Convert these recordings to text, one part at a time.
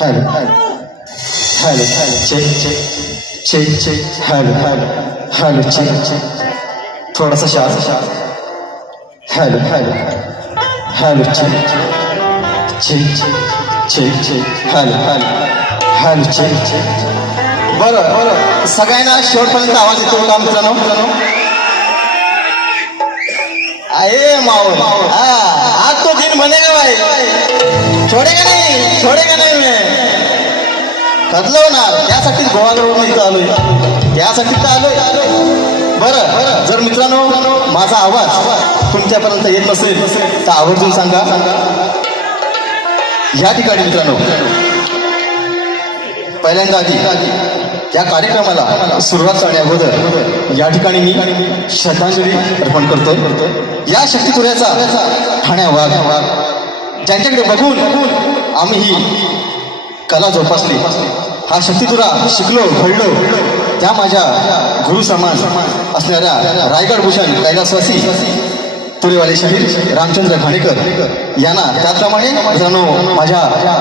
Hello hello check check check check hello hello hello check check थोड़ा सा शांत hello hello hello check check check check hello hello hello check check बरं बरं सगळ्यांना शेवटपर्यंत आवाज येतो का मित्रांनो? अरे मावळ आज तो दिन बनेगा भाई, छोडेगा नाही मैं कदलवणार. त्यासाठीच गोवागडवरून इथं आलोय, त्यासाठी तर आलोय. बरं जर मित्रांनो माझा आवाज तुमच्यापर्यंत येत नसेल तर आवर्जून सांगा. या ठिकाणी मित्रांनो पहिल्यांदा आधी या कार्यक्रमाला सुरुवात करण्या अगोदर या ठिकाणी मी श्रद्धांजली अर्पण करतोय या शक्तितुऱ्याचा ठाण्या वाघ ज्यांच्याकडे बघून आम्ही ही कला जोपासली. हा शक्तितुरा शिकलो घडलो त्या माझ्या गुरु समान असणाऱ्या रायगड भूषण कैलासवासी तुरेवाले शाहीर रामचंद्र घाणेकर यांना, त्याचप्रमाणे मित्रांनो माझ्या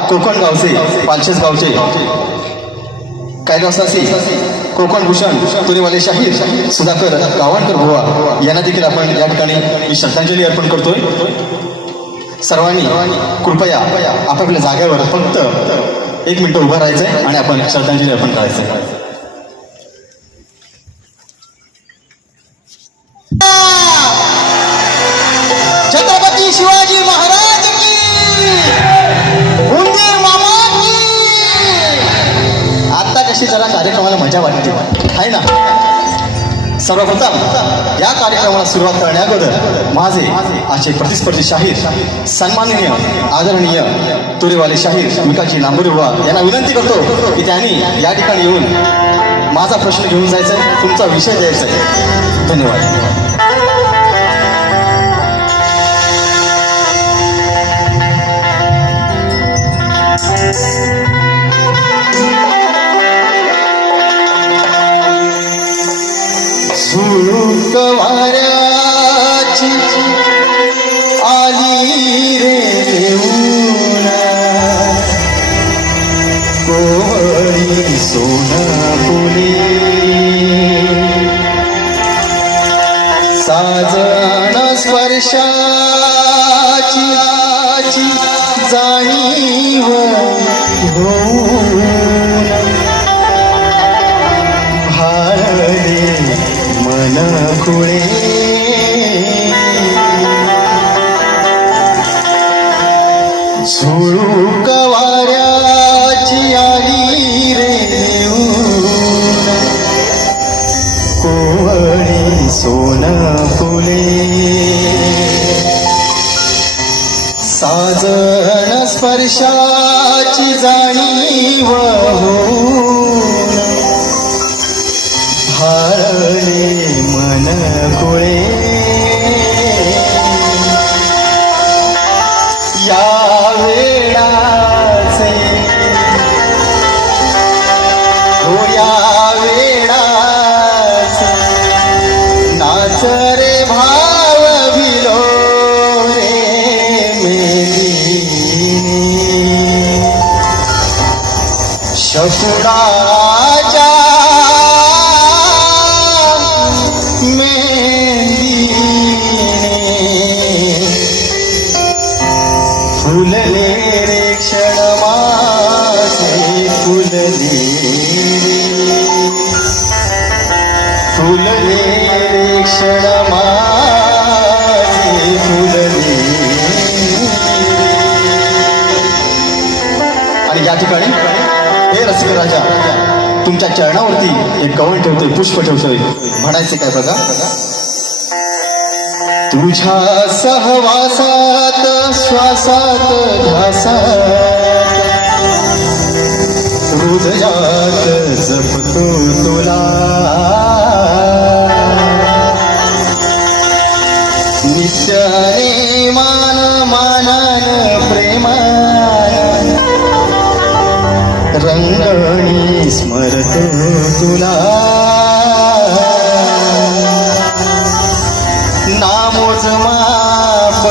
कोकण गावचे पालशेज गावचे कैलासवासी कोकण भूषण तुरेवाले शाहीर सुधाकर गावणकर बुवा यांना देखील आपण या ठिकाणी ही श्रद्धांजली अर्पण करतोय. सर्वांनी कृपया आपापल्या जागेवर फक्त 1 मिनिट उभं राहायचंय आणि आपण श्रद्धांजली अर्पण करायचंय. छत्रपती शिवाजी महाराज की, उंदीर मामा की. आता कशी जरा कार्यक्रमाला मजा वाटते आहे ना. सर्वप्रथम या कार्यक्रमाला सुरुवात करण्याअगोदर माझे आजचे प्रतिस्पर्धी शाहीर सन्माननीय आदरणीय तुरेवाले शाहीर मिकाजी लांबुरेबुवा यांना विनंती करतो की त्यांनी या ठिकाणी येऊन माझा प्रश्न घेऊन जायचा आहे, तुमचा विषय द्यायचा आहे. धन्यवाद. झुळूक वाऱ्याची आली रे येऊन, कोवळी सोनापुली साजन स्पर्शाची जाणीव होऊन भाळले मन खुळे. झुळूक वाऱ्याची आली रे येऊन, कोवळी सोनफुले साजन स्पर्शाची जाणीव होऊन भाळले मन खुळे. या वेळाचे हो या वेळाचे नाच रे भाव भिलो रे मेली शकुडाच्या फुलले रे क्षण माझे फुलले रे क्षण माझे फुलले. आणि या ठिकाणी हे रसिक राजा तुमच्या चरणावरती एक गवण ठेवतोय, पुष्प ठेवतोय. म्हणायचे काय बघा. तुझ्या सहवासात श्वासात ध्यासात हृदयात जपतो तुला, नित्याने मान मानान प्रेमान रंगणी स्मरतो तुला. नामोज माप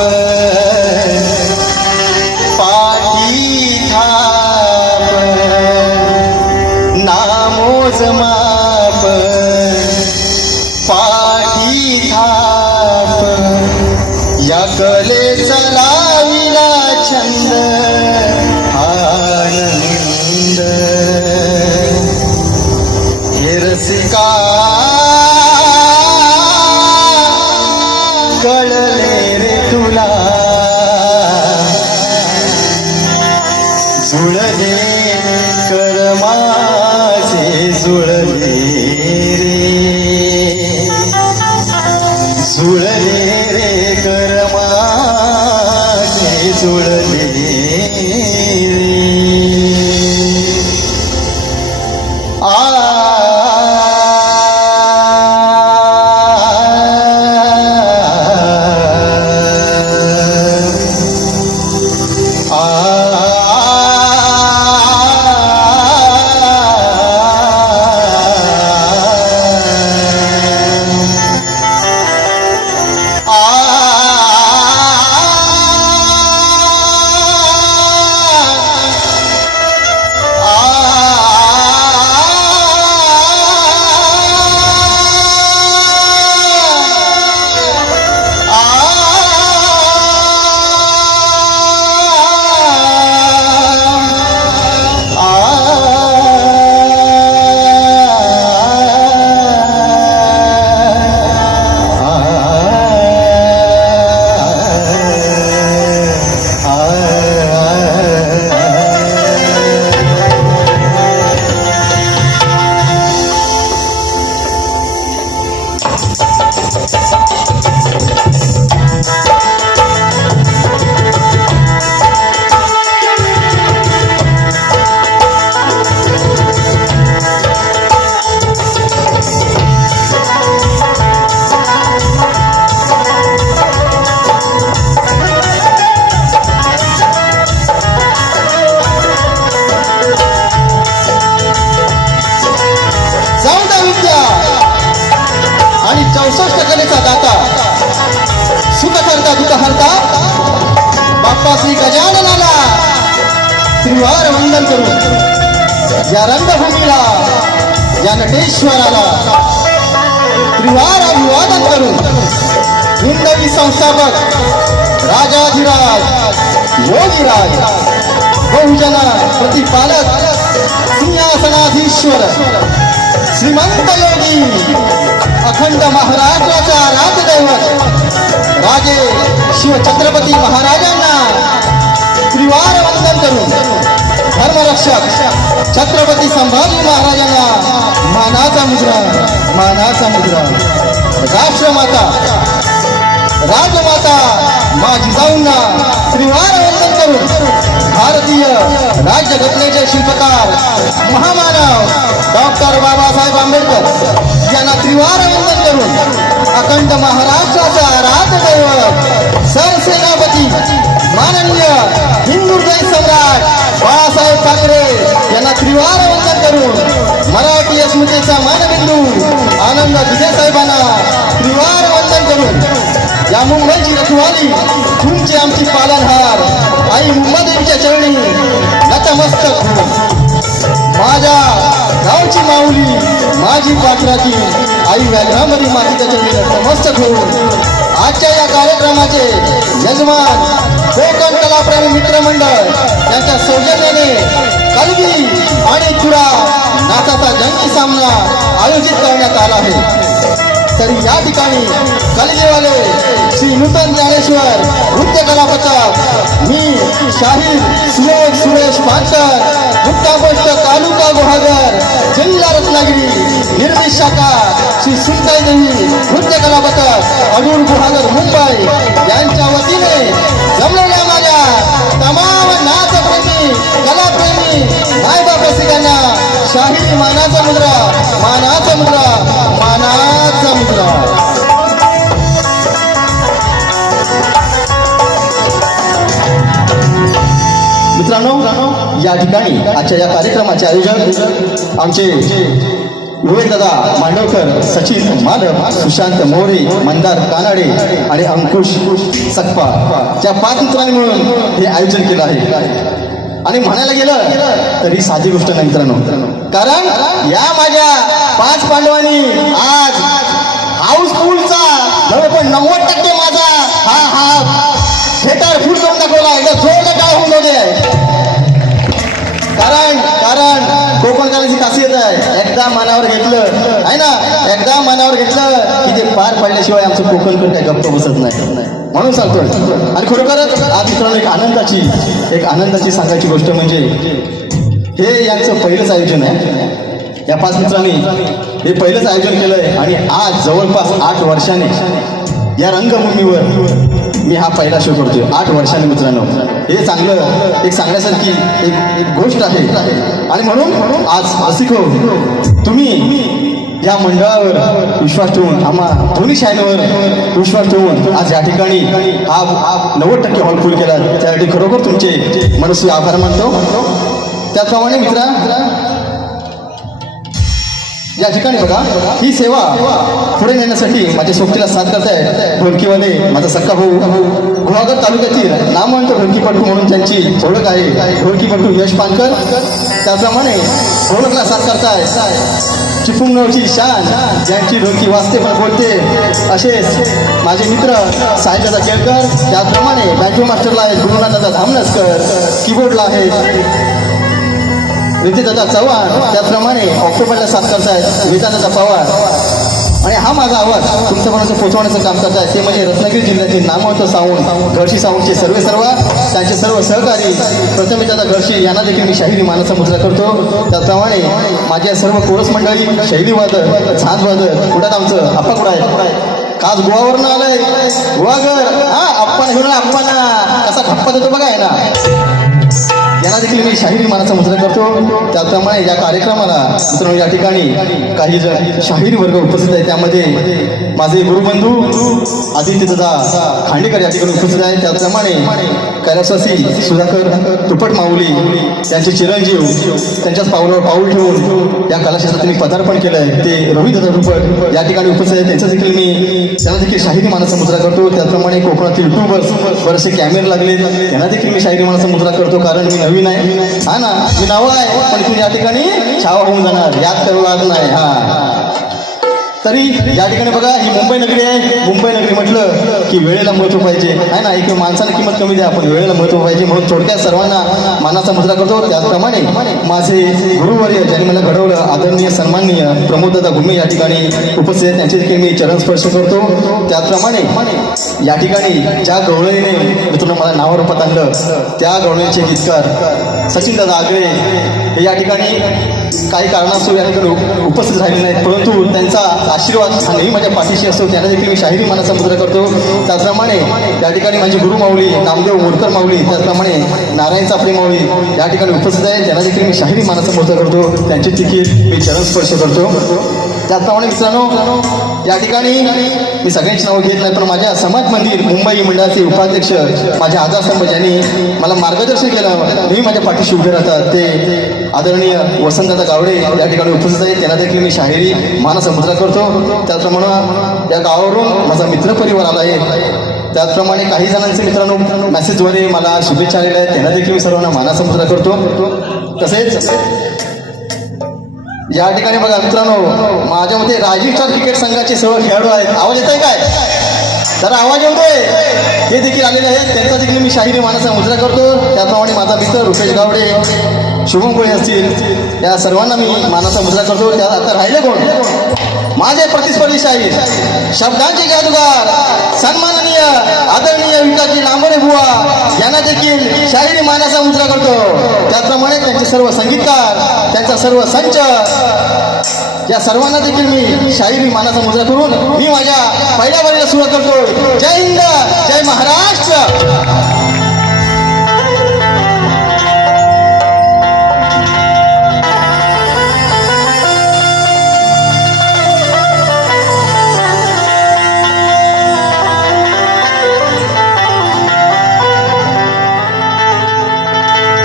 मोजमाप पाठी थाप या कलेचा लाविला छंद आनंद हे रसिका कळले रे तुला जुळले कर माझे जुळले रे जुळले रे कर माझे जुळले रे आणि 64 कलेचा दाता सुख करता दुःख हरता बाप्पा श्री गजाननाला त्रिवार वंदन करून या रंगभूमीला या नटेश्वराला त्रिवार अभिवादन करून हिंदवी संस्थापक राजाधिराज योगीराज बहुजना प्रतिपालक सिंहासनाधीश्वर श्रीमंत योगी अखंड महाराष्ट्राचा राजदैवत राजे शिवछत्रपती महाराजांना त्रिवार वंदन करून धर्मरक्षक छत्रपती संभाजी महाराजांना मानाचा मुद्रा राष्ट्रमाता राजमाता मा जिजाऊंना त्रिवार वंदन करून भारतीय राज्यघटनेचे शिल्पकार महामानव डॉक्टर बाबासाहेब आंबेडकर यांना त्रिवार वंदन करून अखंड महाराष्ट्राचा राजदैवत सरसेनापती माननीय हिंदुहृदय सम्राट बाळासाहेब ठाकरे यांना त्रिवार वंदन करून मराठी अस्मितेचा मानबिंदू आनंद विजयसाहेबांना त्रिवार वंदन करून या मुंबईची रखवाली तुमची आमची पालनहार आई मुंबईच्या चरणी नतमस्तक हो. माझ्या गावची माऊली माझी पाठराखी आई व्याघ्रामध्ये मातीच्या चरणी नतमस्तक होऊन आजच्या या कार्यक्रमाचे यजमान कोकण कलाप्रेमी मित्रमंडळ त्यांच्या सौजन्याने कलगी आणि तुरा नाचाचा जंगी सामना आयोजित करण्यात आला आहे. तरी या ठिकाणी कलगीवाले श्री नूतन ज्ञानेश्वर नृत्य कला पथक मी शाहीर सुरेश पाटकर मुक्तापोस्ट तालुका गुहागर जिल्हा रत्नागिरी निर्देशाखा श्री सुनताई देवी नृत्य कला पथक अडूर गुहागर मुंबई यांच्या वतीने जमलेल्या माझ्या तमाम नाचप्रेमी कलाप्रेमी मायबाप रसिकांना शाही मानाचा मुद्रा मित्रांनो, या ठिकाणी आजच्या या कार्यक्रमाचे आयोजन आमचे विवेक दादा मांडवकर, सचिन माधव, सुशांत मोरे, मंदार कानाडे आणि अंकुश सकपा या 5 मित्रांनी मिळून हे आयोजन केलं आहे. आणि म्हणायला गेलं तरी साधी गोष्ट नाही मित्रांनो. कारण या माझ्या 5 पांडवांनी आज हाऊसफुलचा 90% माझा हा थिएटर फुल करून दाखवला. एकदा जोरदार टाळ होऊन जाऊ दे. कारण कोकण कलेची खासियत आहे, एकदा मनावर घेतलं आहे ना, एकदा मनावर घेतलं की ते पार पडल्याशिवाय आमचं कोकणकर काही गप्प बसत नाही. म्हणून सांगतो. आणि खरोखरच आज मित्रांनो एक आनंदाची सांगायची गोष्ट म्हणजे हे यांचं पहिलंच आयोजन आहे. या 5 मित्रांनी हे पहिलंच आयोजन केलंय आणि आज जवळपास 8 वर्षांनी या रंगभूमीवर मी हा पहिला शो करतोय. 8 वर्षांनी मित्रांनो, हे चांगलं एक सांगण्यासारखी एक गोष्ट आहे. आणि म्हणून आज रसिको तुम्ही या मंडळावर विश्वास ठेवून, आम्हा दोन्ही शाळेवर विश्वास ठेवून आज या ठिकाणी हा 90% हॉल फुल केला, त्यासाठी खरोखर तुमचे मनस्वी आभार मानतो. त्याचप्रमाणे मित्रा, या ठिकाणी बघा ही सेवा पुढे नेण्यासाठी माझ्या सोबतीला साथ करताय ढोलकीवाले माझा सक्का भाऊ, गुहागर तालुक्यातील नामवंत ढोलकीपटू म्हणून त्यांची ओळख आहे, ढोलकीपटू यश पानकर. त्याप्रमाणे ढोलकला साथ करताय चिपळूणची शान, ज्यांची ढोलकी वाजते पण बोलते असेच माझे मित्र साहिलदादा केळकर. त्याचप्रमाणे बँजो मास्टरला आहेत गुरुनाथदादा धामनसकर, कीबोर्डला आहेत रितेशदादा चव्हाण. त्याचप्रमाणे ऑक्टोबरला साथ करतायत वेदांतदादा पवार. आणि हा माझा आवाज तुमच्यापर्यंत पोहोचवण्याचं काम करतायत ते म्हणजे रत्नागिरी जिल्ह्यातील नामवंत साऊंड घरशी साऊंडचे सर्व त्यांचे सर्व सहकारी. प्रथम दादा घरशी यांना देखील मी शाहिरी मानाचा मुद्रा करतो. त्याचप्रमाणे माझ्या सर्व कोरस मंडळी, शैलीवादक, झांजवादक, कुठात आमचं आप्पा कुठं आहे, काच गोवावरनं आलंय गोवागर. हा आप्पाना घेऊन आप्पाना कसा ठप्पा देतो बघा आहे ना, यांना देखील मी शाहिरी मानाचा मुद्रा करतो. त्याप्रमाणे या कार्यक्रमाला मित्रांनो या ठिकाणी काही जण शाहिरी वर्ग उपस्थित आहे, त्यामध्ये माझे गुरुबंधू आदित्यदादा खांडेकर या ठिकाणी उपस्थित आहेत. त्याचप्रमाणे कैलासवासी सुधाकर तुपट माऊली त्यांचे चिरंजीव, त्यांच्याच पावलावर पाऊल ठेवून या कलाक्षेत्रात मी पदार्पण केलं आहे, ते रोहितदादा तुपट या ठिकाणी उपस्थित आहेत. त्यांचं देखील मी त्यांना देखील शाहिरी मानाचा मुद्रा करतो. त्याचप्रमाणे कोकणातील युट्यूबर्स बरेचसे कॅमेरे लागले, त्यांना देखील मी शाहिरी मानाचा मुद्रा करतो. कारण मी नवीन आहे, हा ना, मी नाव आहे पण तुम्ही या ठिकाणी छावा होऊन जाणार, याद करणार नाही. हा तरी या ठिकाणी बघा ही मुंबई नगरी आहे. मुंबई नगरी म्हटलं की वेळेला महत्व पाहिजे आहे ना, एक माणसाला किंमत कमी द्या, आपण वेळेला महत्व पाहिजे म्हणून थोडक्यात सर्वांना मानाचा मुद्रा करतो. त्याचप्रमाणे माझे गुरुवर्य ज्यांनी मला घडवलं आदरणीय सन्माननीय प्रमोददादा घुमे या ठिकाणी उपस्थित आहेत, त्यांचे देखील मी चरण स्पर्श करतो. त्याचप्रमाणे या ठिकाणी ज्या गवळणीने मित्रांनो मला नावारूपात आणलं त्या गवळणीचे गीतकार सचिनदादा आगळे हे या ठिकाणी काही कारणास्तव या ठिकाणी उपस्थित राहिले नाहीत, परंतु त्यांचा आशीर्वाद हा नेहमी माझ्या पाठीशी असतो. त्यांना देखील मी शाहिरी मानाचा मुद्रा करतो. त्याचप्रमाणे या ठिकाणी माझे गुरु माऊली नामदेव मोरकर माऊली, त्याचप्रमाणे नारायण चापडे माऊली या ठिकाणी उपस्थित आहेत, त्यांना देखील मी शाहिरी मानाचा मुद्रा करतो. त्यांची देखील मी चरण स्पर्श करतो. त्याचप्रमाणे मित्रांनो या ठिकाणी मी सगळ्यांची नावं घेत नाही, पण माझ्या समाज मंदिर मुंबई मंडळाचे उपाध्यक्ष माझे आधारस्तंभ ज्यांनी मला मार्गदर्शन केलं, नेहमी माझ्या पाठीशी उभे राहतात, ते आदरणीय वसंतदादा गावडे या ठिकाणी उपस्थित आहेत, त्यांना देखील मी शाहिरी मानाचा मुद्रा करतो. त्याचप्रमाणे या गावावरून माझा मित्रपरिवार आला आहे. त्याचप्रमाणे काही जणांचे मित्रांनो मेसेजद्वारे मला शुभेच्छा आलेल्या आहेत, त्यांना देखील मी सर्वांना मानाचा मुद्रा करतो. तसेच या ठिकाणी बघा मित्रांनो माझ्या मते राजीव स्टार क्रिकेट संघाचे सर्व खेळाडू आहेत. आवाज येत आहे काय? तर आवाज येतोय, ते देखील आलेले आहेत, त्यांचा देखील मी शाहिरी मानाचा मुद्रा करतो. त्याप्रमाणे माझा मित्र रुपेश गावडे, शुभम कोळी असतील, या सर्वांना मी मानाचा मुद्रा करतो. त्यात आता राहिले कोण? माझे प्रतिस्पर्धी शाहीर, शब्दांचे जादूगार, सन्माननीय आदरणीय विकासजी लांबरे बुवा यांना देखील शाहिरी मानाचा मुद्रा करतो. त्याचप्रमाणे त्यांचे सर्व संगीतकार, त्यांचा सर्व संच, या सर्वांना देखील मी शाहिरी मानाचा मुद्रा करून मी माझ्या पहिल्या बारीला सुरुवात करतो. जय हिंद, जय महाराष्ट्र.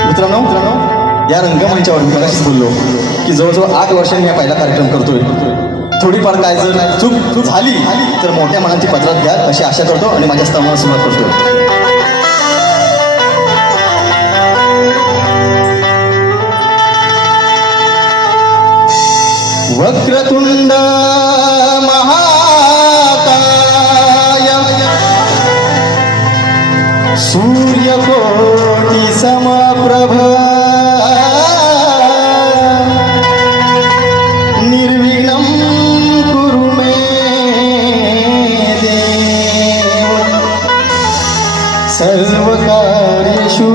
मित्रांनो या रंगमंचावर मी मगाशीच बोललो की जवळजवळ 8 वर्षांनी हा पहिला कार्यक्रम करतोय. थोडीफार काय जर चूक झाली तर मोठ्या मनाची पदरात घ्या अशी आशा करतो आणि माझ्या स्तंभाला सुरुवात करतो. वक्रतुंड महाकाय सूर्यकोटि समप्रभ निर्विघ्नं कुरु मे देव सर्वकार्येषु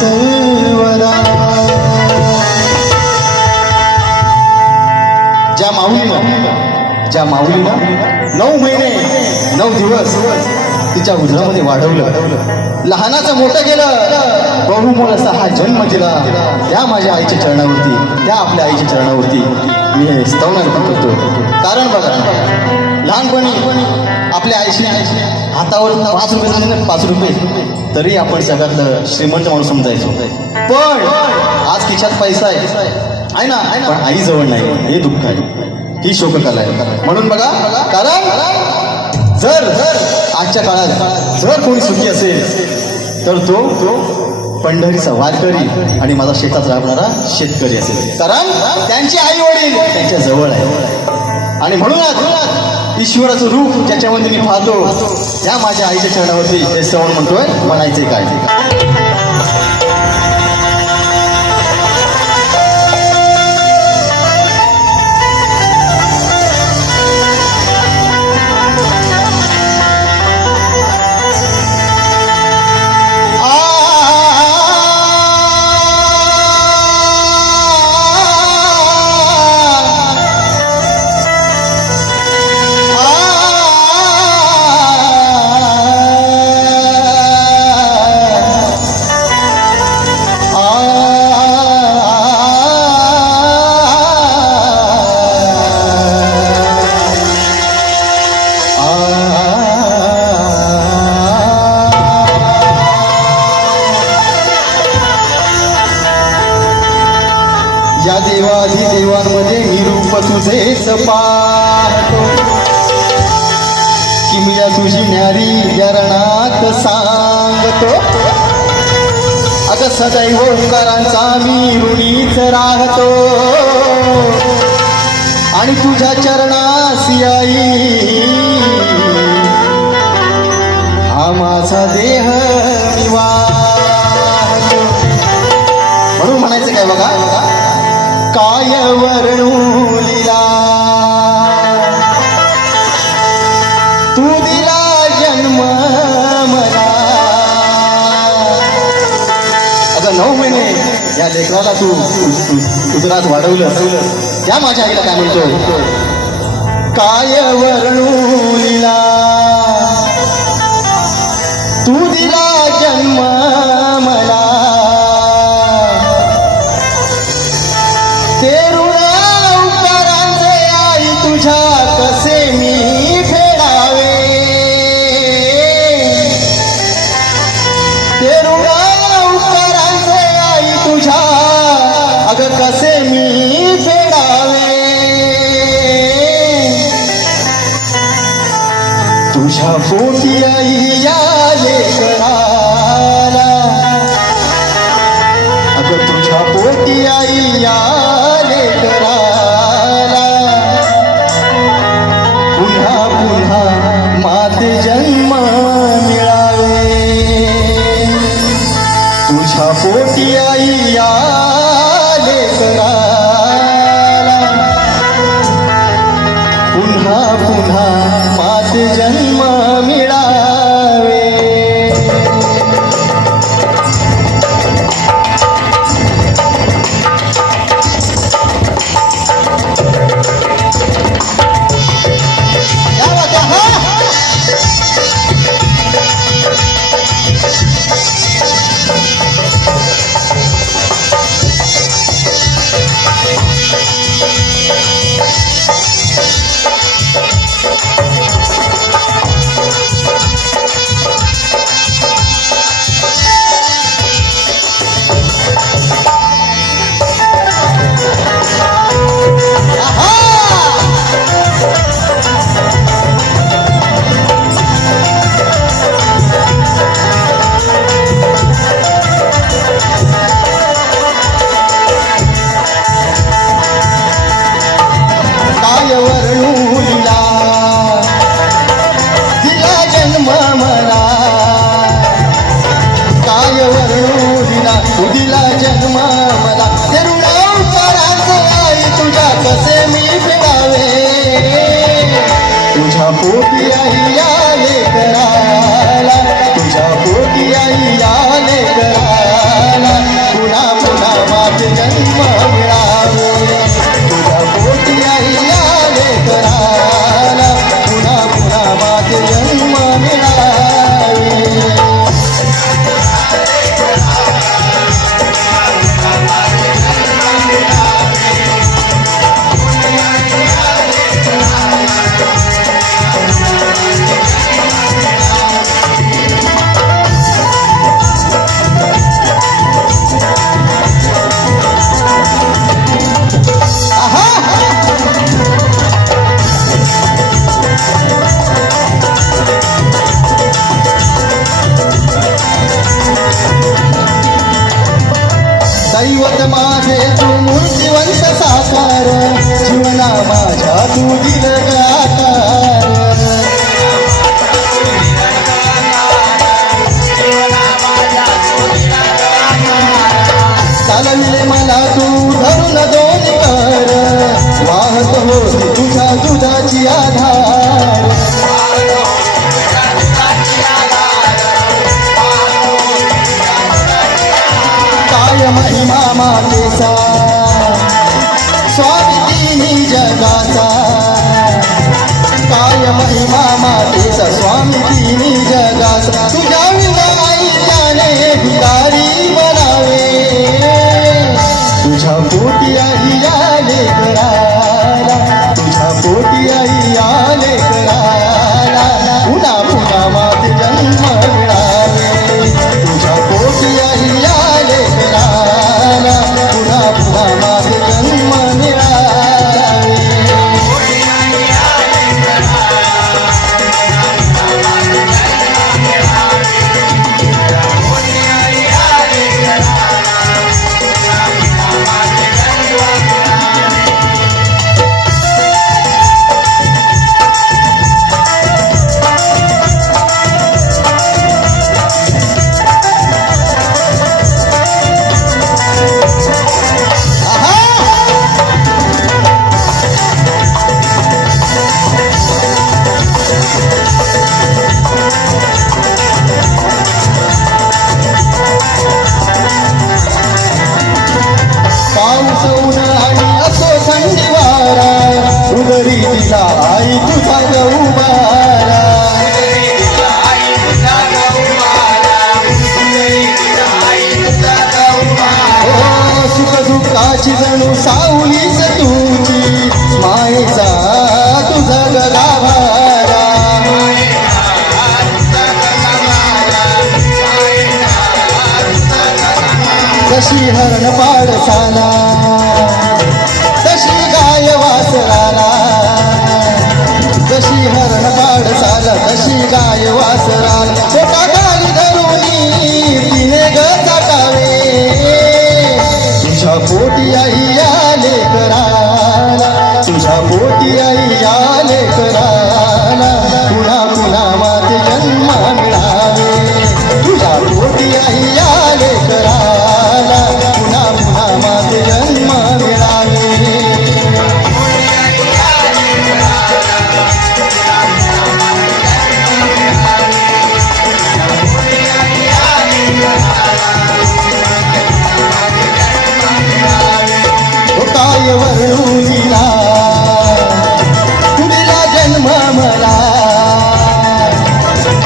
सर्वदा. ज्या माऊलीनं 9 महिने 9 दिवस तिच्या उदरामध्ये वाढवलं, लहानाचं मोठं केलं, बहुमोल असा हा जन्म दिला, त्या माझ्या आईच्या चरणावरती, त्या आपल्या आईच्या चरणावरती मी हे स्तवन अर्पण करतो. कारण बघा, लहानपणी आपल्या आईशी हातावर 5 रुपये दिले ना, 5 रुपये तरी आपण सगळ्यातलं श्रीमंत माणूस समजायचो. पण आज खिशात पैसा आहे ना, पण आई जवळ नाही, हे दुःख आहे, ही शोककला आहे. म्हणून बघा, कारण जर आजच्या काळात जर कोणी सुखी असेल तर तो पंढरीचा वारकरी आणि माझा शेतात राबणारा शेतकरी असेल. कारण त्यांचे आई वडील त्यांच्या जवळ आहे. आणि म्हणूनच ईश्वराचं रूप ज्याच्यामध्ये मी पाहतो, त्या माझ्या आईच्या चरणावरती हे श्रवण म्हणतोय. म्हणायचे काय? या देवाधिदेवांमध्ये निरूप तुझेच पाहतो, किमया तुझी न्यारी गरणात सांगतो. अगं सदैव ओंकारांचा मी ऋणीच राहतो, आणि तुझ्या चरणासी आई हा माझा देह निवाहतो. म्हणून म्हणायचं काय बघा, काय वर्णू लीला तू दिला जन्म मला. अगं 9 महिने या लेकराला तू उदरात वाढवलं, त्या माझ्या आईला काय म्हणतो, काय वर्णू लीला तू दिला जन्म मला. ते ऋण उपकारांचे आई तुझ्या कसे मी फेडावे, ते ऋण उपकारांचे आई तुझ्या अगं कसे मी फेडावे. तुझ्या पोटी आई या लेकराला, अगं तुझ्या पोटी आई या लेकराला पुन्हा पुन्हा माते जन्म मिळावे. तुझ्या पोटी आई या लेकराला पुन्हा पुन्हा माते जन्म मिळावे. पोटी आई आले कराला, तुझ्या पोटी आई आले कराला, पुन्हा पुन्हा माझे जन्म मिळावे. तुझ्या पोटी आई आले कराला, पुन्हा पुन्हा माझे जन्म मिळावे. दैवत माझे तू मूर्तिवंत साकार, जीवना माझ्या तू दिल आकार. चालविले मला तू धरून दोन कर, वाहत होती तुझ्या दुधाची आधार. काय महिमा मातेचा, स्वामी तिन्ही जगाचा. काय महिमा मातेचा, स्वामी तिन्ही जगाचा. तुझ्या विना आई त्याने भिकारी बनावे. तुझ्या पोटी आई आले कराला, तुझ्या पोटी आई आले कराला, पुन्हा पुन्हा माझे जन्म मिळावे. तुझ्या पोटी आई आले कराला, पुन्हा पुन्हा माझे जन्म मिळावे. पाऊस ऊन आणि असो थंडी वारा, उदरी दिला आई तुझा गौबारा. ओ सुख दुःखाची जणू सावलीच तुझी, मायेचा तुझा गगाभारा. जशी हरण पाडसाला, तशी गाय वासराला. जशी हरण पाडसाला, तशी गाय वासराला. पोटा खाली धरुनी तिने ग चाटावे. तुझ्या पोटी आई आले कराला, तुझ्या पोटी आई आले कराला, पुन्हा पुन्हा माझे जन्म मिळावे. तुझ्या पोटी आई आले कराला, पुन्हा पुन्हा माझे जन्म मिळावे. काय वर्णुलीला तुझा जन्म मला,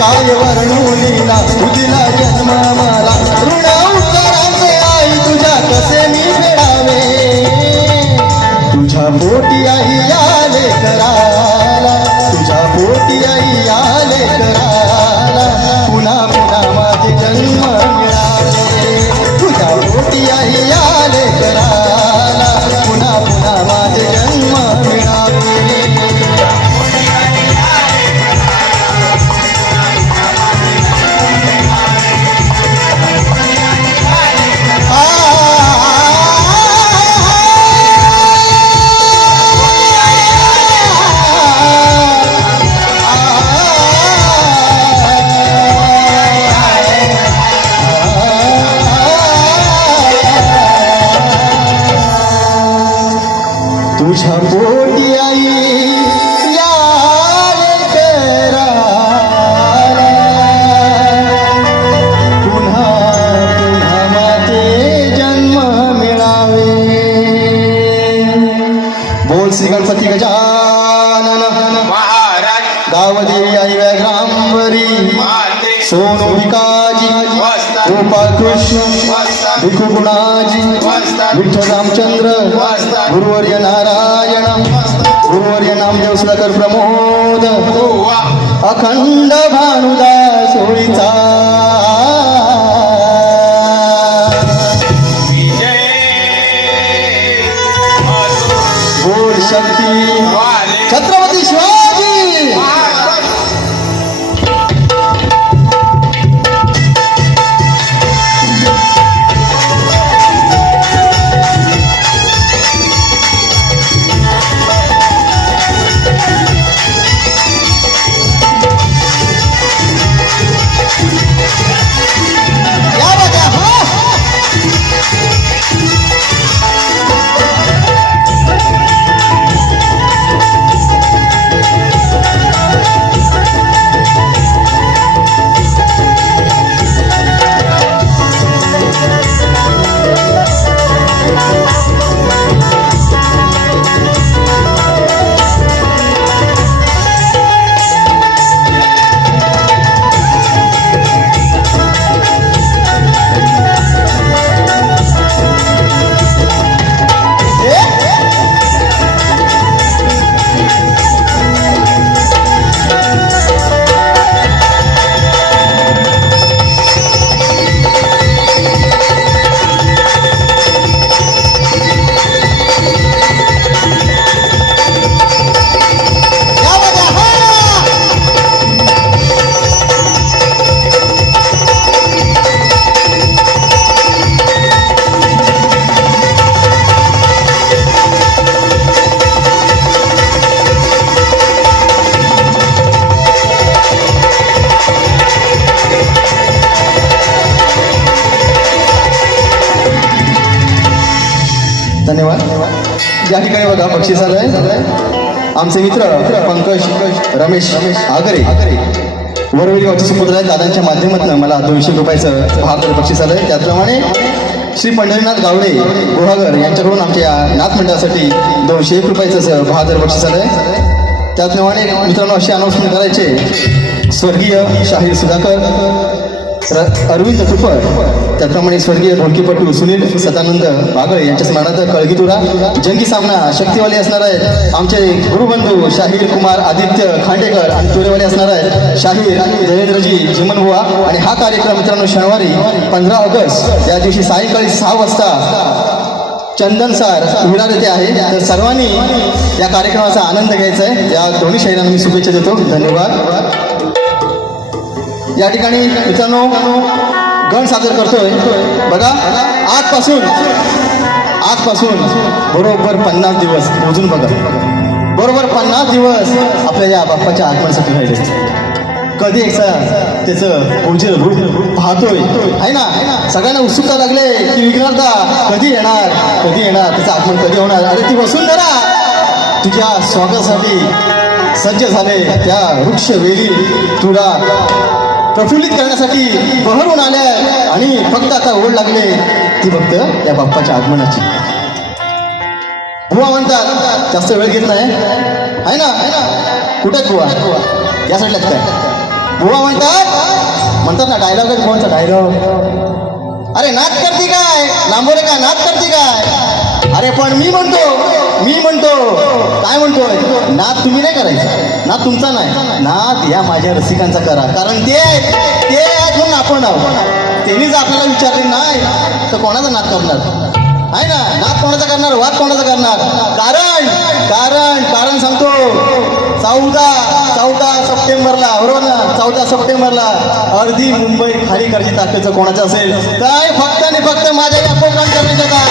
काय वर्णुलीला तुझा जन्म मला. ऋण उत्तराचे आई तुझ्या कसे मी फेडावे. तुझ्या पोटी आई आले कराला, तुझ्या पोटी आई आले कराला, पुन्हा पुन्हा माझे जन्म मिळाले. तुझ्या पोटी आई आले कराला, पुन्हा पुन्हा माझे जन्म मिळावे. तुझ्या पोटी आई याले गोपाळ कृष्ण भिखू गुणाजी विठ्ठल रामचंद्र गुरुवर्य नारायण गुरुवर्य नामदेव सुधाकर प्रमोद अखंड भानुदास होळीचा गोड शक्ती छत्रपती शिवाजी धन्यवाद. या ठिकाणी बघा बक्षीस आलंय. आमचे मित्र पंकज रमेश आगरे वरवली गावचे सुपुत्र आहेत. दादांच्या माध्यमातून मला 200 रुपयाचं बहादर बक्षीस आलंय. त्याचप्रमाणे श्री पंढरीनाथ गावडे गुहागर यांच्याकडून आमच्या नाथ मंडळासाठी 201 रुपयाचं बहादर बक्षीस आलंय. त्याचप्रमाणे मित्रांनो असे अनाउन्समेंट करायचे. स्वर्गीय शाहीर सुधाकर अरविंद तुपर, त्याप्रमाणे स्वर्गीय ढोलकीपटू सुनील सदानंद बागळे यांच्या स्मरणार्थ कळगीतुरा जंगी सामना शक्तीवाले असणार आहेत. आमचे गुरुबंधू शाहीर कुमार आदित्य खांडेकर आणि तुरेवाले असणार आहेत शाहीर जयेंद्रजी जिमनबुवा. आणि हा कार्यक्रम मित्रांनो शनिवारी 15 ऑगस्ट या दिवशी सायंकाळी 6 वाजता चंदनसार विरार येथे आहे. तर सर्वांनी या कार्यक्रमाचा आनंद घ्यायचा आहे. या दोन्ही शाहिरांना मी शुभेच्छा देतो. धन्यवाद. या ठिकाणी मित्रांनो गण सादर करतोय बघा. आजपासून बरोबर 50 दिवस मोजून बघा. बरोबर 50 दिवस आपल्या या बाप्पाच्या आगमनासाठी राहिले. कधी एकदा त्याचं ओझे रूप पाहतोय आहे ना. सगळ्यांना उत्सुकता लागले की विघ्नहर्ता कधी येणार त्याचं आगमन कधी होणार. अरे ती वसुंधरा तुझ्या स्वागतासाठी सज्ज झाले. त्या वृक्ष वेली तुला प्रफुल्लित करण्यासाठी बहरून आल्या आणि फक्त आता ओढ लागले ती फक्त या बाप्पाच्या आगमनाची. बुवा म्हणतात जास्त वेळ घेत नाही आहे ना. कुठे बुवा या साईडला काय बुवा म्हणतात ना. डायलॉग आहे बुवांचा डायलॉग. अरे नाच करते काय लांबोरे काय नाच करते काय. अरे पण मी म्हणतो काय म्हणतोय. नाद तुम्ही नाही करायचा. नाद तुमचा नाही. नाद या माझ्या रसिकांचा करा. कारण ते म्हणून आपण आहोत. त्यांनीच आपल्याला विचारले नाही तर कोणाचा नाद करणार आहे ना. नाद कोणाचा करणार वाद कोणाचा करणार. कारण सांगतो 14 सप्टेंबरला बरोबर ना. 14 सप्टेंबरला अर्धी मुंबई खाली करायची ताकद कोणाचं असेल तर फक्त आणि फक्त माझ्या या कोकण करण्याचं काय.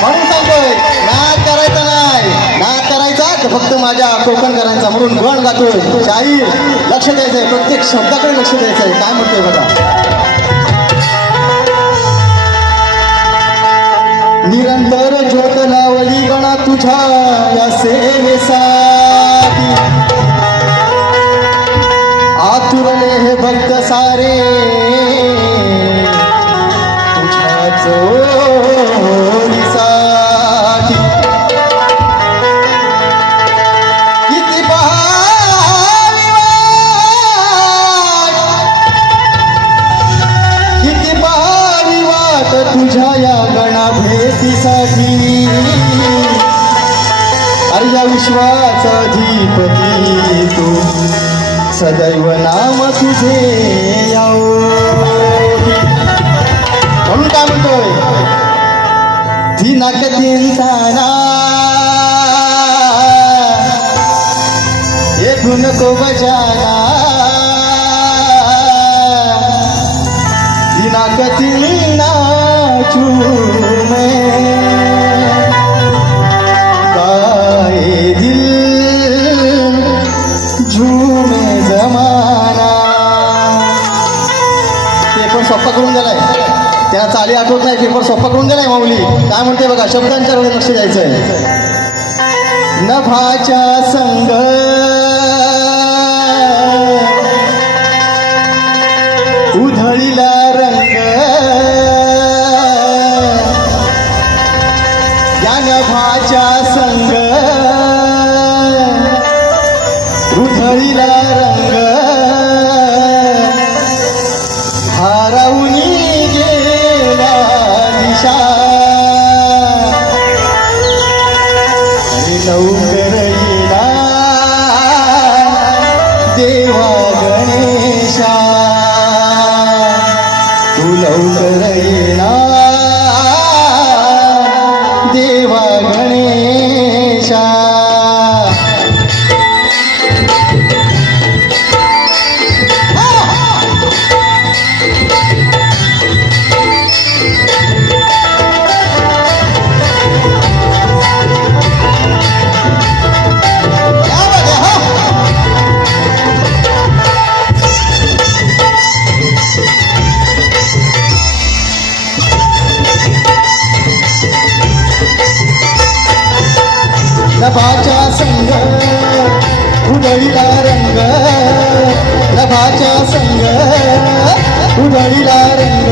म्हणून सांगतोय नाद करायचा नाही. नाद करायचा तर फक्त माझ्या कोकणकरांचा म्हणून गण गातोय. शाहीर लक्ष द्यायचंय. प्रत्येक शब्दाकडे लक्ष द्यायचंय. काय म्हणतोय बघा. निरंतर ज्योत लावली गणा तुझ्या या सेवेसाठी. आतुरले हे भक्त सारे तुझ्याच ओळीसाठी. किती पहावी वाट, किती पहावी तुझ्यासाठी अरे या विश्वाचा अधिपती तू सदैव नाम तुझे याओ म्हणून काय म्हणतोय दिनाक दिनताना ये धुन को बजाना दिनाक दिन नाचू मैं गाए दिल झूमे जमाना पेपर सोप्पा करून गेलाय त्याला चाली आठवत नाही पेपर सोप्पा करून गेलाय माऊली काय म्हणते बघा शब्दांच्या वेळेस लक्ष द्यायचंय नभाच्या संग उधळीला रंग या नभाच्या संग उधळीला रंग हरवूनी गेला दिशा आणि लवकर येला देवा गणेशा तू लवकर येला देवा गणेशा नभाच्या संग उधळीला रंग नभाच्या संग उधळीला रंग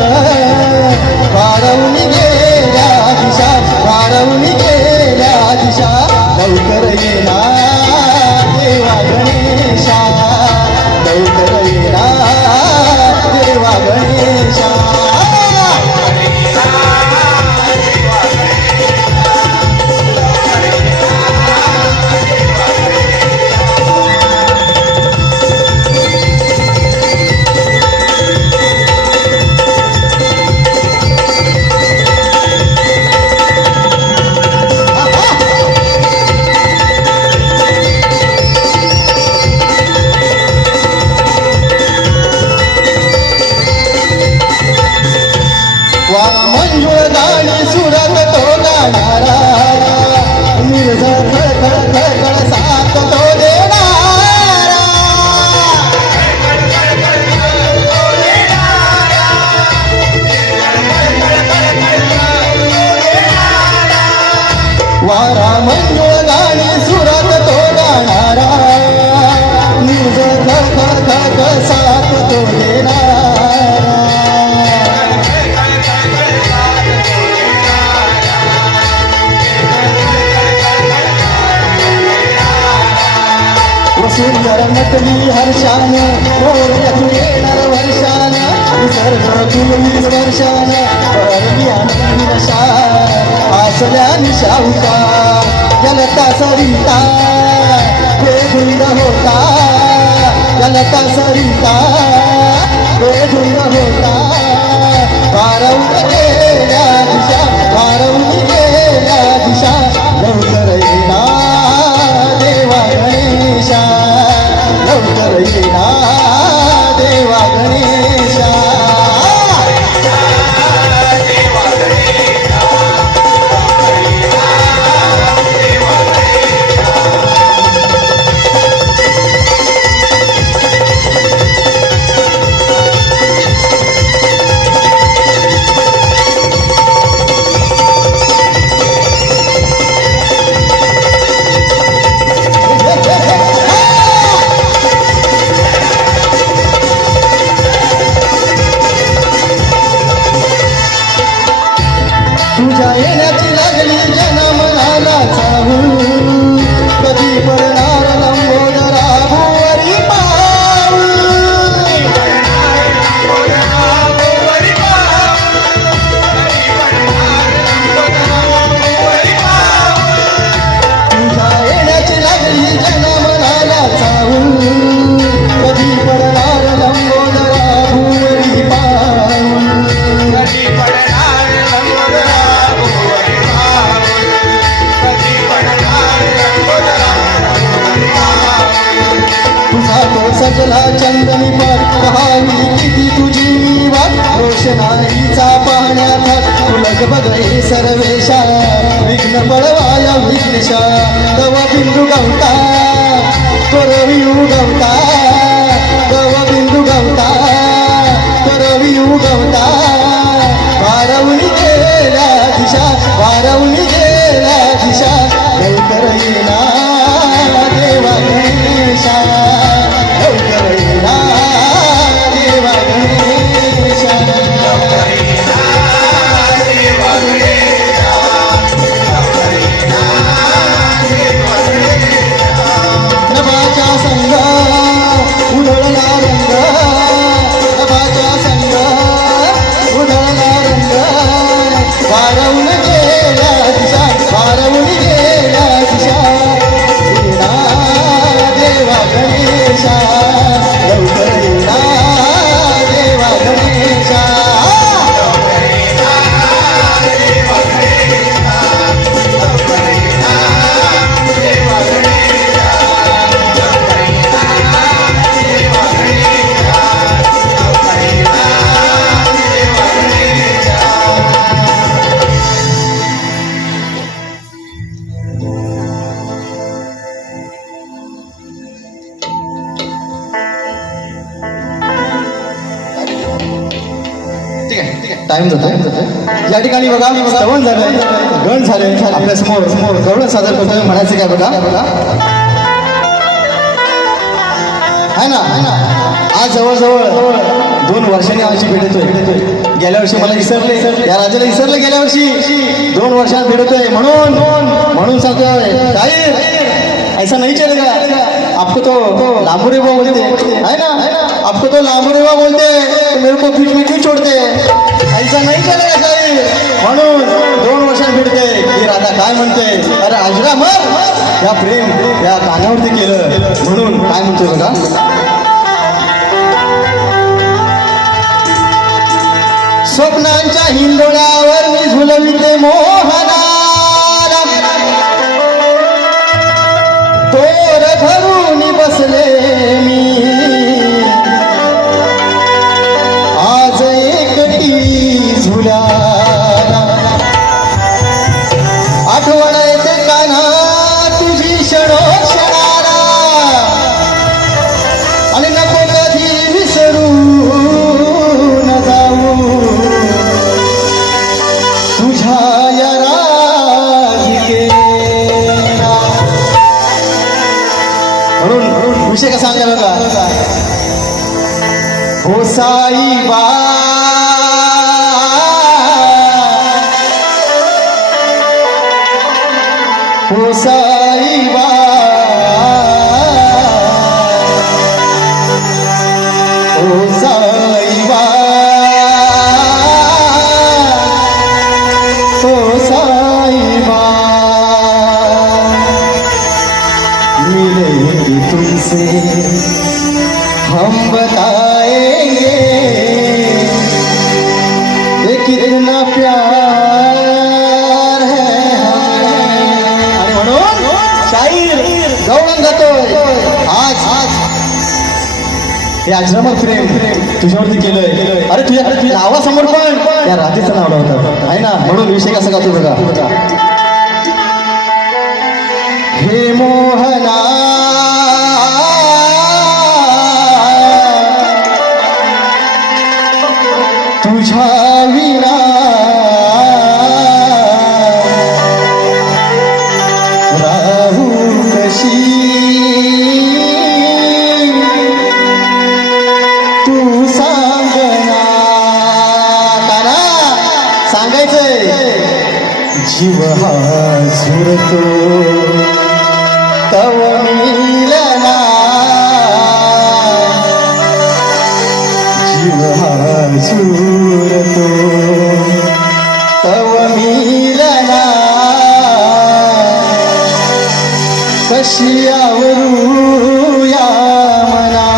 वाढवून गेल्या दिशा वाढवून गेल्या दिशा लवकर येला देवा गणेशा लवकर येला देवा गणेशा मंजुळ गाणी सुरत तो गाणारा निर्झर खळखळ साथ तो देणारा वारा मंजुळ गाणी सुरत तो गाणारा निर्झर खळखळ साथ तो देणारा सुंदर नटली हर्षान मोर्यातून येणार वर्षान निसर्ग तुलवीस वर्षान परली आनंदी नशा आसल्या निशाऊचा जलता सरिता बेधुंद होता जलता सरिता बेधुंद होता वारवून गेल्या दिशा वारवून गेल्या दिशा लवकर येणार देवा गणेशा लवकर येला देवा गणेशा पाण्यात तुलक बघे सर्वेशा विघ्न पळवाया विघ्नेशा तव बिंदू गवता तो रवी उगवता तव बिंदू गवता तो रवी उगवता वारवणी गेल्या दिशा वारवणी गेल्या दिशा लवकर येना देवा गणेशा लवकर येना देवा गणेशा नभाच्या संग उधळला रंग नभाच्या संग उधळला रंग वारवून गेल्या दिशा वारवून गेल्या दिशा येना देवा गणेशा लवकर येना देवा गणेशा टाइम जातोय या ठिकाणी बघा श्रवण झालंय गण झाले आपल्या समोर समोर गवळण सादर करतोय म्हणायचं काय बघा है ना आज जवळजवळ 2 वर्षांनी आमची भेट येतोय गेल्या वर्षी मला विसरले या राजाला विसरले गेल्या वर्षी 2 वर्षात भेटतोय म्हणून सांगतोय शाहीर ऐसा नहीं चलेगा आपको तो लांबुरेवा बोलते है ना आपको तो लांबुरेवा बोलते तो मेरे को बीच में क्यों छोड़ते ऐसा नहीं चलेगा शाहीर म्हणून 2 वर्षात भेटते ही राधा काय म्हणते अरे आजरा मग या प्रेम या कानावरती केलं म्हणून काय म्हणतो बघा स्वप्नांच्या हिंदोळ्यावर मी झुलविते मोहना तोर धरून बसले मी आज एकटी झुला आठवण येते काना तुझी क्षणोक्षणाला आणि नको कधी विसरू न जाऊ तुझ्या या राधिकेला म्हणून विषय कसा सांगा बघा हो साई बा हो साई बा हो साई बा हो साई बा मिलेंगे तुमसे हम बताएंगे ये कितना प्यार है हमें आणि म्हणून शाहीर गवळण गातोय आज हे आश्रमात प्रेम तुझ्यावरती केलंय अरे तुझ्या नावासमोर पण या राधेचं नाव लावतात आहे ना म्हणून विषय कसा गातो बघा हे मोहना तुझ्या विना राहू कशी तू सांगना काना सांगायचंय जीव हा झुरतो तव मिलना जीव हा झुरतो तव मिलना कशी आवरू या मना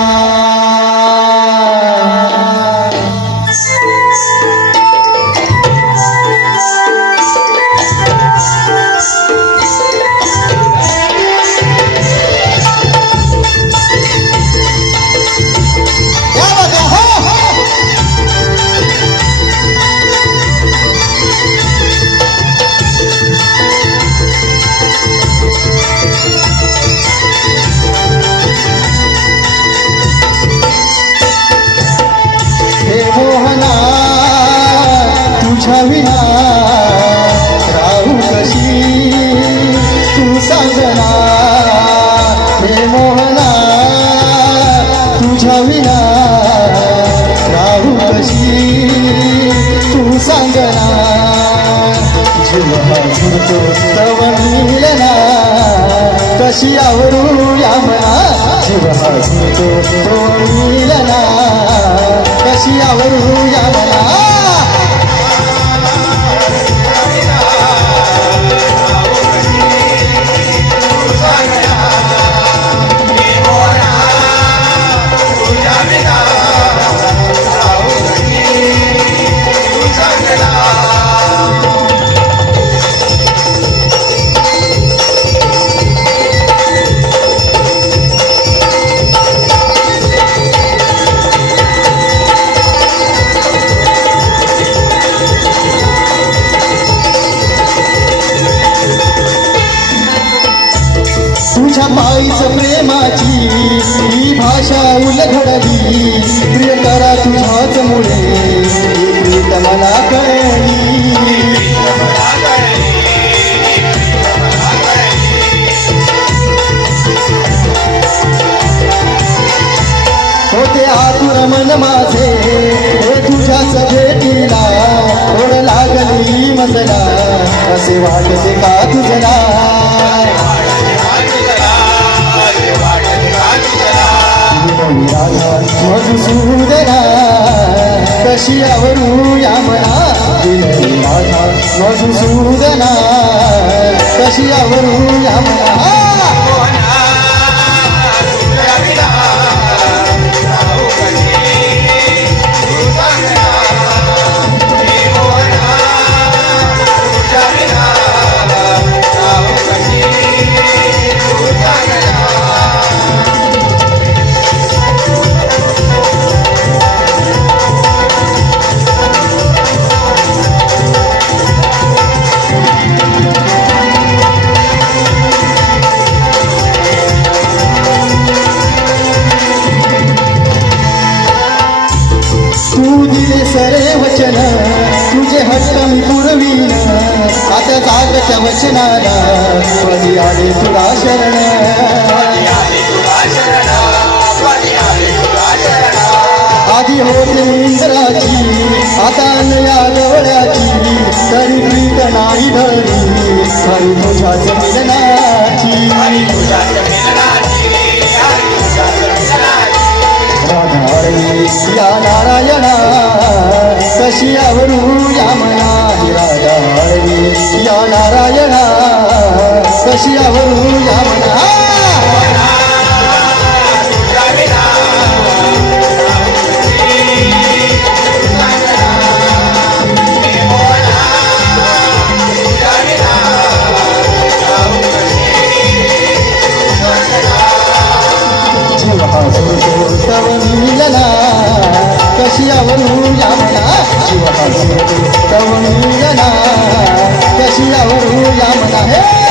यामना जीव हा झुरतो तव मिलना कशी आवरू यामना जीव हा झुरतो तव मिलना कशी आवरू यामना तुझ्या पायीच प्रेमाची ही भाषा उलघडली प्रिय करा तुझ्याच मुळे प्रीत मला कळली होते आतुर मन माझे हे तुझ्याच भेटीला ओढ लागली मजला असे वाटते का तुझला मधुसूदना कशी आवरू यामना राधा मधुसूदना कशी आवरू यामना सरे वचन तुझे हट्ट मी पुरवीन आता जागच्या वचनाला कधी आले तुला शरण आधी होते इंद्राची आता या गवळ्याची तरी प्रीत नाही धरली हरी तुझ्याच मिलनाची राधारणी या नारायणा कशी आवरू यामना राधारणी या नारायणा कशी आवरू यामना तव मिलना कशी आवरू यामना जीव तव मिलना कशी आवरू यामना हे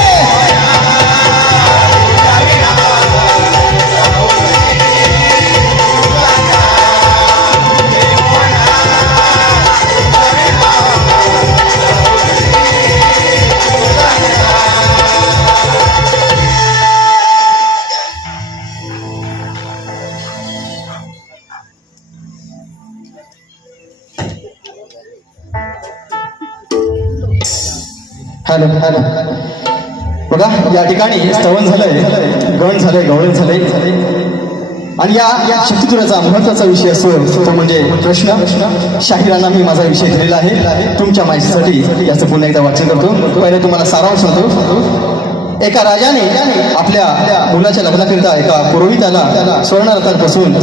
हॅलो हॅलो बघा या ठिकाणी स्तवन झालंय गण झालंय गवळण झालंय आणि या शक्तितुराचा महत्वाचा विषय असतो तो म्हणजे प्रश्न शाहिरांना मी माझा विषय दिलेला आहे तुमच्या माहितीसाठी याचं पुन्हा एकदा वाचन करतो पहिले तुम्हाला सारांश सांगतो एका राजाने आपल्या मुलाच्या लग्नाकरिता एका पुरोहिताला स्वर्णरथांपासून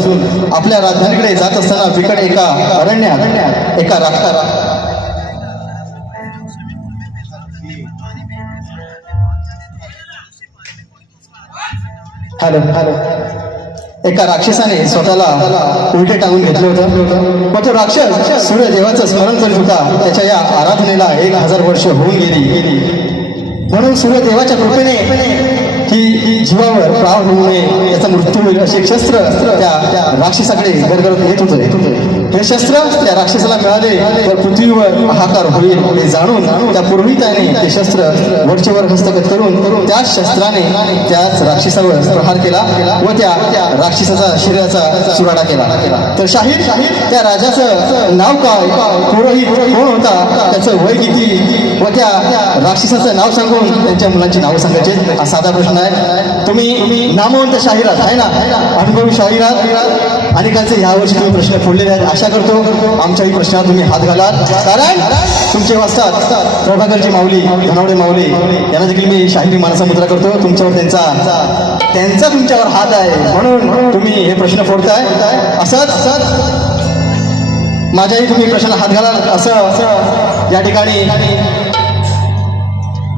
आपल्या राजधानीकडे जात असताना बिकट एका अरण्यात एका एका राक्षसाने स्वतःला उलटे टाकून घेतलं होतं पण तो राक्षस सूर्यदेवाचं स्मरण करीत होता त्याच्या या आराधनेला 1000 वर्ष होऊन गेली म्हणून सूर्यदेवाच्या कृपेने की जीवावर प्राण होऊ नये याचा मृत्यू होईल असे शस्त्र त्या राक्षसाकडे गरगरत येत होतं हे शस्त्र त्या राक्षसाला मिळाले तर पृथ्वीवर हाहाकार होईल हे जाणून त्या पुरोहिताने ते शस्त्र वरचेवर हस्तगत करून त्या शस्त्राने त्याच राक्षसावर प्रहार केला व त्या राक्षसाचा शरीराचा सुराडा केला. तर शाहीर त्या राजाचं नाव काय, पुरोहित कोण होता, त्याचं वय किती व त्या राक्षसाचं नाव सांगून त्यांच्या मुलांची नावं सांगायचे हा साधा प्रश्न आहे. तुम्ही नामवंत शाहिरात आहे ना, अनुभवी शाहिरात अनेकांचे यावर्षी तुम्ही प्रश्न फोडलेले आहेत. आशा करतो आमच्याही प्रश्नात तुम्ही हात घालाल, कारण तुमचे वाचतात प्रभाकरजी माऊली, धनावडे माऊली यांना देखील मी शाहिरी मानसा मुद्रा करतो. तुमच्यावर त्यांचा तुमच्यावर हात आहे म्हणून तुम्ही हे प्रश्न फोडताय. असंच माझ्याही तुम्ही प्रश्न हात घालाल असं या ठिकाणी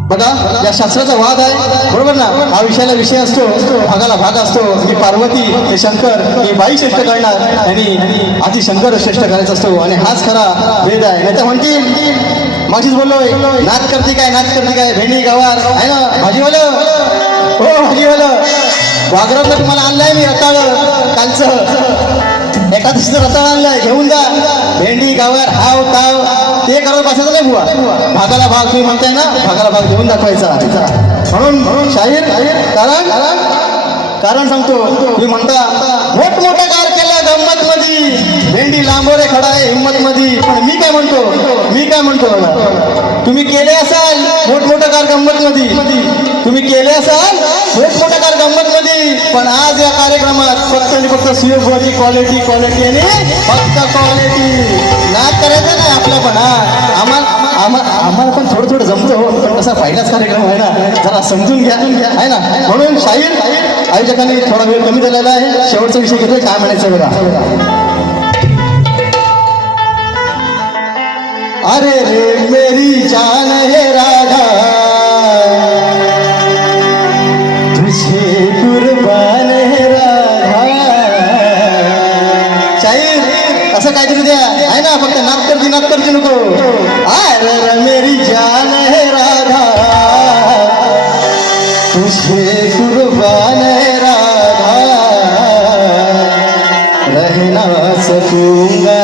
बघा. या शास्त्राचा वाद आहे बरोबर ना. हा विषयाला विषय असतो, भागाला भाग असतो की पार्वती हे शंकर ही बाई श्रेष्ठ करणार, आणि आधी शंकर श्रेष्ठ करायचा असतो आणि हाच खरा भेद आहे. नाही तर म्हणतील माझीच बोललोय नाच करते काय भेंडी गवार आहे ना भाजीवालं, हो भाजीवालं वाघरातलं तुम्हाला आणलंय मी रताळ कालचं, एकादशीचं रताळ आणलंय घेऊन जा. भेंडी गवार हाव ताव ते करत बसायचं नाही बुवा. भागाला भाग तुम्ही म्हणताय ना, भागाला भाग देऊन दाखवायचा. म्हणून शाहीर कारण सांगतो. तुम्ही म्हणता मोठमोठा कार केला गंमत मधी, भेंडी लांबोरे खडा आहे हिंमत मधी. पण मी काय म्हणतो तुम्ही केले असाल मोठमोठा कार गंमत मधी, तुम्ही केले असाल मोठमोठा कार गंमत मध्ये, पण आज या कार्यक्रमात फक्त आणि फक्त सुयोगवादी क्वालिटी आणि फक्त क्वालिटी. नाच करायचं नाही आपलं पण. आम्हाला पण थोडं जमतं हो, पण कसा पहिलाच कार्यक्रम आहे ना, जरा समजून घ्या आहे ना. म्हणून शाहीर आयोजकांनी थोडा वेळ कमी दिलेला आहे. शेवटचा विषय घेतोय काय म्हणायचं बघा. अरे रे मेरी जान है राधा तुझे कुर्बान है राधा. शाहीर असं काहीतरी द्या आहे ना, फक्त नाक करती नको. अरे रे मेरी जान है राधा तुझे कुर्बान है राधा रह ना सकूंगा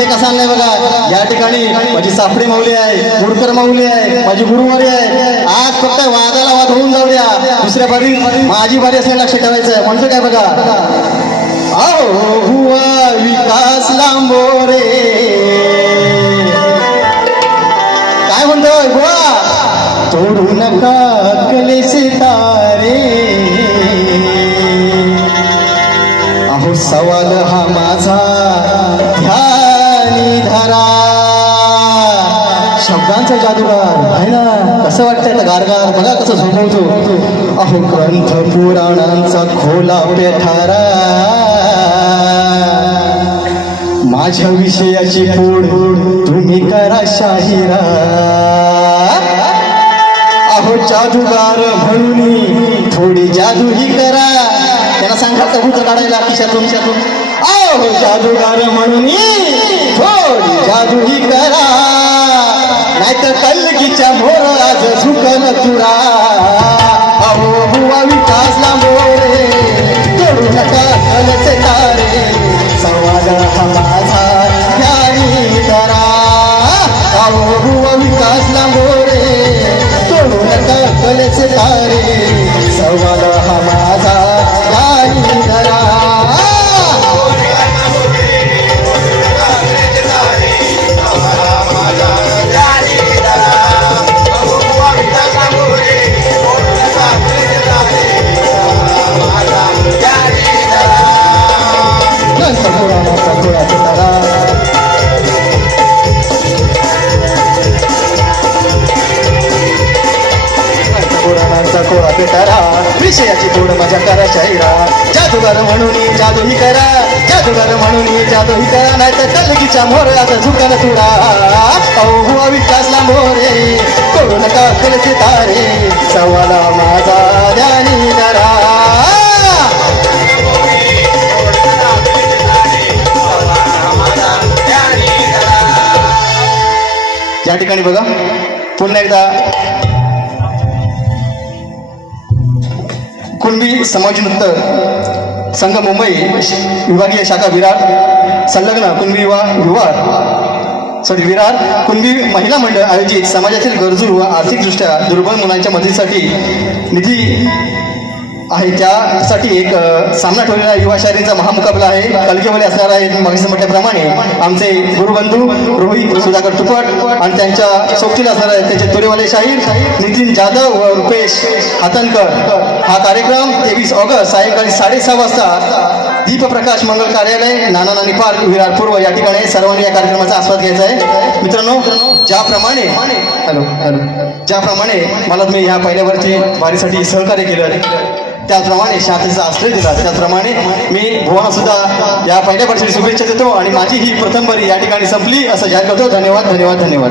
कसा आणलाय बघा. या ठिकाणी माझी सापडे माऊली आहे, मुरकर माऊली आहे, माझी गुरुवारी आहे. आज फक्त वादाला वाद होऊन जाऊ द्या, दुसऱ्या बारी माझी बारी असण्याला लक्ष ठेवायचं. म्हणतो काय बघा. आओ हुआ विकास लांबोरे, काय म्हणतोय बुवा, तोडू नका कलेचे तारे. अहो सवाल हा माझा धरा. शब्दांचा जादूगार आहे ना, कसं वाटतंय आता गारगार बघा कसं झोपवतो. अहो ग्रंथ पुराणांचा खोला पेठारा, माझ्या विषयाची फोड तुम्ही करा शाहिरा. अहो जादूगार म्हणून थोडी जादू ही करा. त्यांना सांगा कबूतर काढायला खिशातून. अहो जादूगार म्हणून थोडी जादू ही करा, नाहीतर कलगीच्या मोर आज झुकल तुरा. अहो बुवा विकास लांबोरे तोडू नका कलचे तारे, संवाद हा माझा ध्यानी करा. अहो बुवा विकास लांबोरे तोडू नका कलचे तारे, संवाद हा माझा ध्यानी करा. विषयाची तोड माझ्या करा शाहिरा. जादूगार म्हणून जादू ही करा, जादूगार म्हणून जादू ही करा, नाही तर कलगीच्या मोराचा झुकाला तुरा. अहो हुआ विकास लांबोरे करू नका कलचे तारे, सवाला माझा ध्यानी करा. या ठिकाणी बघा पुन्हा एकदा कुणबी समाज नृत्य संघ मुंबई विभागीय शाखा विरार संलग्न कुणबी विरार कुणबी महिला मंडळ आयोजित समाजातील गरजू व आर्थिकदृष्ट्या दुर्बल मुलांच्या मदतीसाठी निधी आहे, त्यासाठी एक सामना ठेवलेला युवा शाहीरीचा महामुकाबला आहे. कलकेवाले असणार आहे. मगाशी म्हटल्याप्रमाणे आमचे गुरुबंधू रोहित सुधाकर तुपट आणि त्यांच्या सोबतीला असणार आहे त्याचे तोरेवाले शाहीर नितीन जाधव व रुपेश हातनकर. हा कार्यक्रम 23 ऑगस्ट सायंकाळी 6:30 वाजता दीपप्रकाश मंगल कार्यालय नाना नानी पार्क विरार पूर्व या ठिकाणी सर्वांनी या कार्यक्रमाचा आस्वाद घ्यायचा आहे. मित्रांनो, ज्याप्रमाणे मला तुम्ही ह्या पहिल्यावरती वारीसाठी सहकार्य केलं, त्याचप्रमाणे शाखेचा आश्रय दिला, त्याचप्रमाणे मी भुवाना सुद्धा या पहिल्या वर्षाची शुभेच्छा देतो आणि माझी ही प्रथम वारी या ठिकाणी संपली असं जाहीर करतो. धन्यवाद धन्यवाद धन्यवाद.